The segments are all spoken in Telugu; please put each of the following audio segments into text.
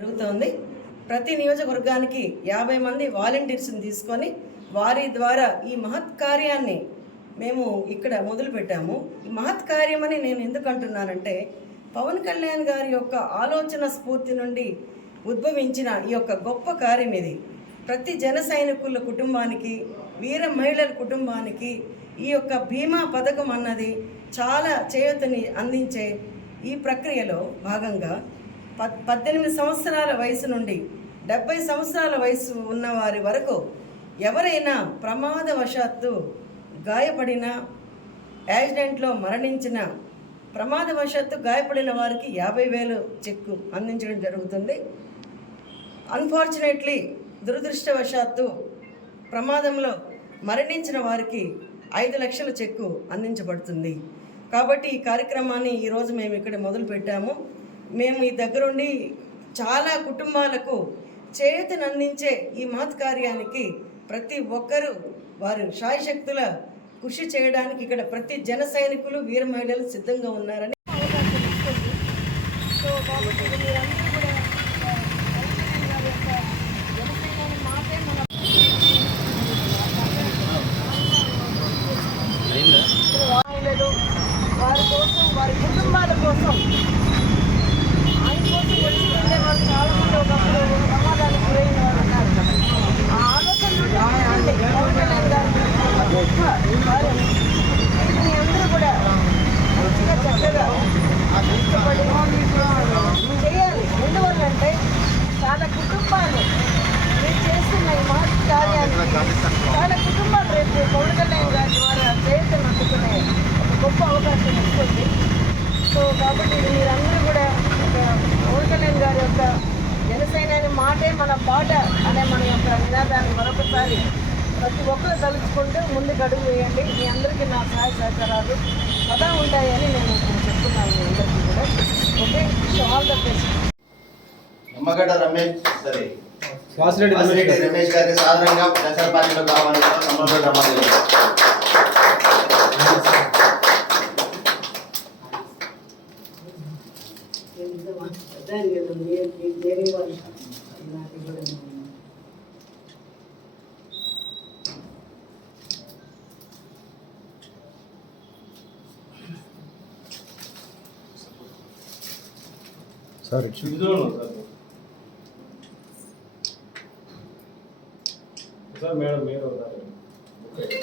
జరుగుతోంది. ప్రతి నియోజకవర్గానికి యాభై మంది వాలంటీర్స్ని తీసుకొని వారి ద్వారా ఈ మహత్ కార్యాన్ని మేము ఇక్కడ మొదలుపెట్టాము. ఈ మహత్ కార్యమని నేను ఎందుకు అంటున్నానంటే పవన్ కళ్యాణ్ గారి యొక్క ఆలోచన స్ఫూర్తి నుండి ఉద్భవించిన ఈ యొక్క గొప్ప కార్యం ఇది. ప్రతి జన సైనికుల కుటుంబానికి వీర మహిళల కుటుంబానికి ఈ యొక్క బీమా పథకం అన్నది చాలా చేయూతని అందించే ఈ ప్రక్రియలో భాగంగా పద్దెనిమిది సంవత్సరాల వయసు నుండి డెబ్బై సంవత్సరాల వయసు ఉన్నవారి వరకు ఎవరైనా ప్రమాదవశాత్తు గాయపడిన యాక్సిడెంట్లో మరణించిన ప్రమాదవశాత్తు గాయపడిన వారికి యాభై వేలు చెక్కు అందించడం జరుగుతుంది. అన్ఫార్చునేట్లీ దురదృష్టవశాత్తు ప్రమాదంలో మరణించిన వారికి ఐదు లక్షల చెక్కు అందించబడుతుంది. కాబట్టి ఈ కార్యక్రమాన్ని ఈరోజు మేము ఇక్కడ మొదలు పెట్టాము మేము ఈ దగ్గరుండి చాలా కుటుంబాలకు చేతినందించే ఈ మహత్ కార్యానికి ప్రతి ఒక్కరూ వారు శాయశక్తుల కృషి చేయడానికి ఇక్కడ ప్రతి జన సైనికులు వీర మహిళలు సిద్ధంగా ఉన్నారని అవకాశం ఇస్తుంది సో కాబట్టి మీరందరూ కూడా ఆ, పవన్ కళ్యాణ్ గారి యొక్క జనసేనని మాటే మన మహిళలు వారి కోసం వారి కుటుంబాల కోసం ఆయన కోసం తెలుసుకుంటే వాళ్ళు చాలా మంది ఒకప్పుడు ప్రమాదానికి గురైన వారు ఉన్నారు ఆ ఆలోచన నుండి పవన్ కళ్యాణ్ గారి ఒక గొప్ప కార్యం వీటిని అందరూ కూడా మంచిగా చక్కగా ఇష్టపడి చేయాలి ఎందువల్ల అంటే చాలా కుటుంబాలు మీరు చేస్తున్న ఈ మహత్ కార్యాన్ని చాలా కుటుంబాలు రేపు పవన్ కళ్యాణ్ గారి ద్వారా చేతులు అందుకునే ఒక గొప్ప అవకాశం వస్తుంది సో కాబట్టి ఇది మీరందరూ కూడా ఒక పవన్ కళ్యాణ్ గారి యొక్క జనసేన మాటే మన పాట అనే మన యొక్క నినాదాన్ని మరొకసారి ప్రతి ఒక్కరు తలుచుకుంటూ ముందుకు అడుగు వేయండి. మీ అందరికీ నా సహాయ సహకారాలు సదా ఉంటాయని నేను చెప్తున్నాను మీ అందరికీ కూడా. Okay so all the best Nimmagadda Ramesh సరే. వాసిరెడ్డి రమేష్ గారు. సాధారణంగా ప్రచార పార్టీలో కావాలని రమ్మని సారీ సార్ మేడం మీరు ఉన్నారు. ఓకే.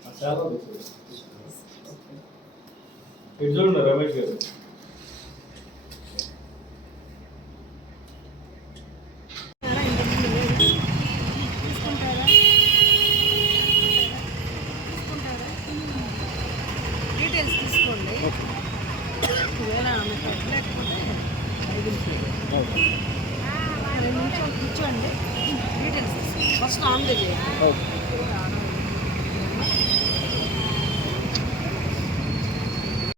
ఆ శాతం తీసేయండి. ఇటు చూడండి రమేష్ గారు లేకపోతే ఐదు నిమిషాలు కూర్చోండి. డీటెయిల్స్ ఫస్ట్ ఆన్ చేయండి. ఓకే.